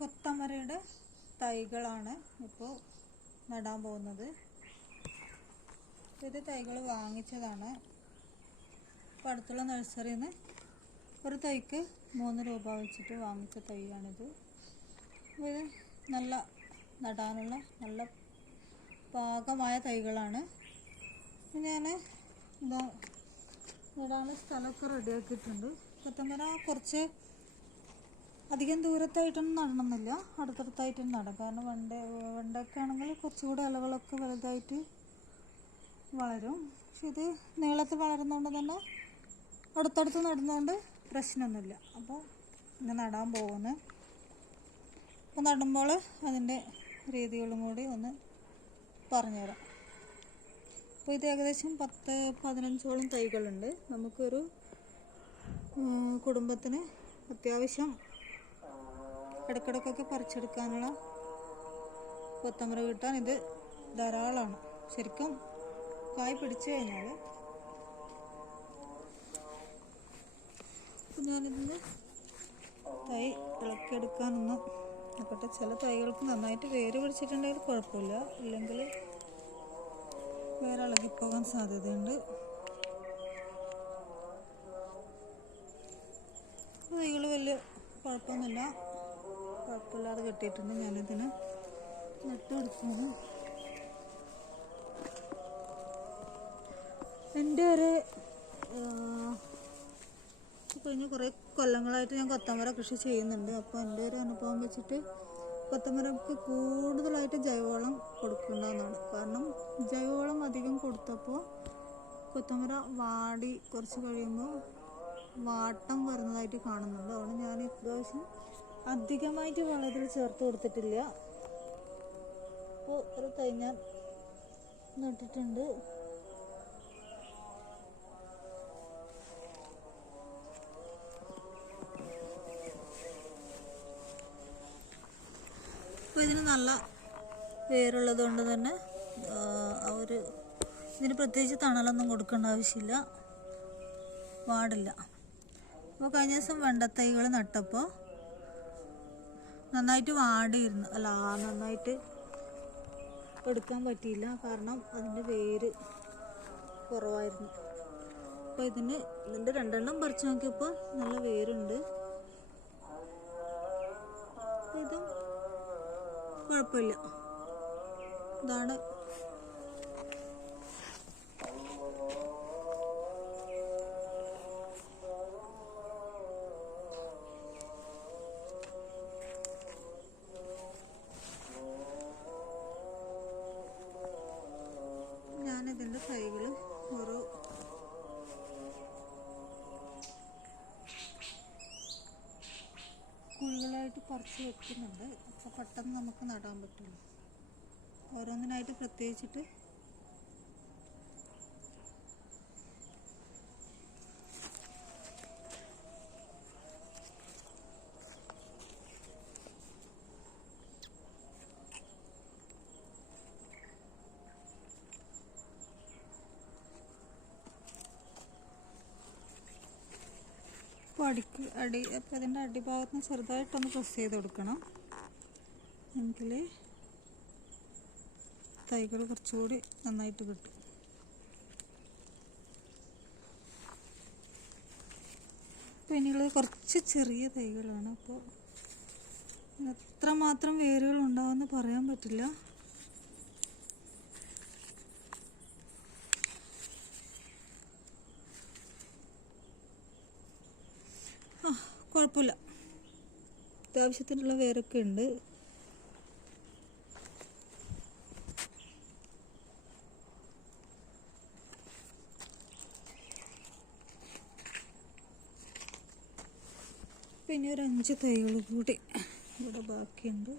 കൊത്തമരയുടെ തൈകളാണ് ഇപ്പോൾ നടാൻ പോകുന്നത്. ഇത് തൈകൾ വാങ്ങിച്ചതാണ്. ഇപ്പോൾ അടുത്തുള്ള നഴ്സറിയിൽ നിന്ന് ഒരു തൈക്ക് മൂന്ന് രൂപ വെച്ചിട്ട് വാങ്ങിച്ച തൈയാണിത്. ഇത് നല്ല നടാനുള്ള നല്ല പാകമായ തൈകളാണ്. ഞാൻ ഇതാ നടാനുള്ള സ്ഥലമൊക്കെ റെഡിയാക്കിയിട്ടുണ്ട്. കൊത്തമര കുറച്ച് അധികം ദൂരത്തായിട്ടൊന്നും നടണമെന്നില്ല. അടുത്തടുത്തായിട്ടൊന്നും നടാം. കാരണം വെണ്ട വെണ്ടയ്ക്ക ആണെങ്കിൽ കുറച്ചുകൂടെ ഇലകളൊക്കെ വലുതായിട്ട് വളരും. പക്ഷെ ഇത് നീളത്തിൽ വളരുന്നതുകൊണ്ട് തന്നെ അടുത്തടുത്ത് നടുന്നതുകൊണ്ട് പ്രശ്നമൊന്നുമില്ല. അപ്പോൾ ഇന്ന് നടാൻ പോകുന്നു. അപ്പോൾ നടുമ്പോൾ അതിന്റെ രീതികളും കൂടി ഒന്ന് പറഞ്ഞുതരാം. അപ്പോൾ ഇത് ഏകദേശം പത്ത് പതിനഞ്ചോളം തൈകളുണ്ട്. നമുക്കൊരു കുടുംബത്തിന് അത്യാവശ്യം ഇടക്കിടക്കൊക്കെ പറിച്ചെടുക്കാനുള്ള കൊത്തമര കിട്ടാൻ ഇത് ധാരാളമാണ്. ശരിക്കും കായ് പിടിച്ചു കഴിഞ്ഞാൽ ഞാനിതിന് തൈ ഇളക്കിയെടുക്കാനൊന്നും നോക്കട്ടെ ചില തൈകൾക്ക് നന്നായിട്ട് വേര് പിടിച്ചിട്ടുണ്ടെങ്കിൽ കുഴപ്പമില്ല. ഇല്ലെങ്കിൽ വേറെ ഇളകിപ്പോകാൻ സാധ്യതയുണ്ട്. തൈകൾ വലിയ കുഴപ്പമൊന്നുമില്ല. കുഴപ്പമില്ലാതെ കെട്ടിയിട്ടുണ്ട്. ഞാനിതിന് നട്ടുകൊടുക്കുന്നു എന്റെ ഒരു കഴിഞ്ഞ കുറേ കൊല്ലങ്ങളായിട്ട് ഞാൻ കൊത്തമ്പര കൃഷി ചെയ്യുന്നുണ്ട്. അപ്പോൾ എന്റെ ഒരു അനുഭവം വെച്ചിട്ട് കൊത്തമരക്ക് കൂടുതലായിട്ട് ജൈവവളം കൊടുക്കേണ്ടതെന്നാണ് കാരണം ജൈവവളം അധികം കൊടുത്തപ്പോൾ കൊത്തമര വാടി കുറച്ച് കഴിയുമ്പോൾ വാട്ടം വരുന്നതായിട്ട് കാണുന്നുണ്ട്. അതുകൊണ്ട് ഞാൻ ഇപ്രാവശ്യം അധികമായിട്ട് വെള്ളത്തിൽ ചേർത്ത് കൊടുത്തിട്ടില്ല. അപ്പോൾ ഒരു തൈ ഞാൻ നട്ടിട്ടുണ്ട്. അപ്പോൾ ഇതിന് നല്ല വേരുള്ളത് കൊണ്ട് തന്നെ ഒരു ഇതിന് പ്രത്യേകിച്ച് തണലൊന്നും കൊടുക്കേണ്ട ആവശ്യമില്ല. പാടില്ല അപ്പോൾ കഴിഞ്ഞ ദിവസം വെണ്ടത്തൈകൾ നട്ടപ്പോൾ നന്നായിട്ട് വാടിയിരുന്നു. അല്ല നന്നായിട്ട് എടുക്കാൻ പറ്റിയില്ല. കാരണം അതിന്റെ വേര് കുറവായിരുന്നു. അപ്പോൾ ഇതിന് ഇതിന്റെ രണ്ടെണ്ണം പറിച്ചു നോക്കിയപ്പോൾ നല്ല വേരുണ്ട്. ഇതും കുഴപ്പമില്ല. ഇതാണ് കുഴികളായിട്ട് പറിച്ച് വെക്കുന്നുണ്ട്. അപ്പോൾ പെട്ടെന്ന് നമുക്ക് നടാൻ പറ്റുള്ളൂ. ഓരോന്നിനായിട്ട് പ്രത്യേകിച്ചിട്ട് അടിക്ക് അടി അപ്പോൾ അതിന്റെ അടിഭാഗത്ത് നിന്ന് ചെറുതായിട്ടൊന്ന് പ്രസ് ചെയ്ത് കൊടുക്കണം. എങ്കിൽ തൈകൾ കുറച്ചുകൂടി നന്നായിട്ട് കിട്ടും. അപ്പോൾ ഇനിയുള്ളത് കുറച്ച് ചെറിയ തൈകളാണ്. അപ്പോൾ എത്രമാത്രം വേരുകൾ ഉണ്ടാവുമെന്ന് പറയാൻ പറ്റില്ല. കുഴപ്പമില്ല. അത്യാവശ്യത്തിനുള്ള വേരൊക്കെ ഉണ്ട്. പിന്നെ ഒരു അഞ്ച് തൈകൾ കൂടി ഇവിടെ ബാക്കിയുണ്ട്.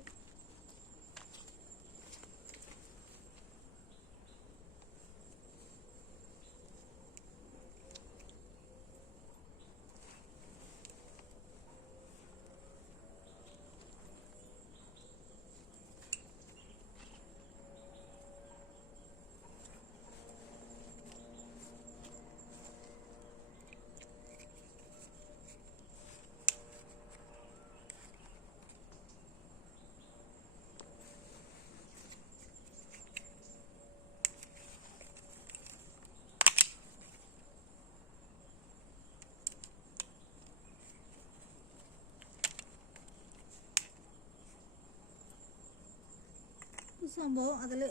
സംഭവം അതിൽ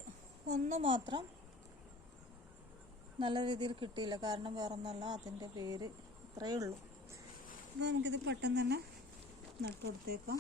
ഒന്ന് മാത്രം നല്ല രീതിയിൽ കിട്ടിയില്ല. കാരണം വേറൊന്നല്ല അതിന്റെ പേര് ഇത്രയേ ഉള്ളൂ. അപ്പോൾ നമുക്കിത് പെട്ടെന്ന് തന്നെ നട്ടു കൊടുത്തേക്കാം.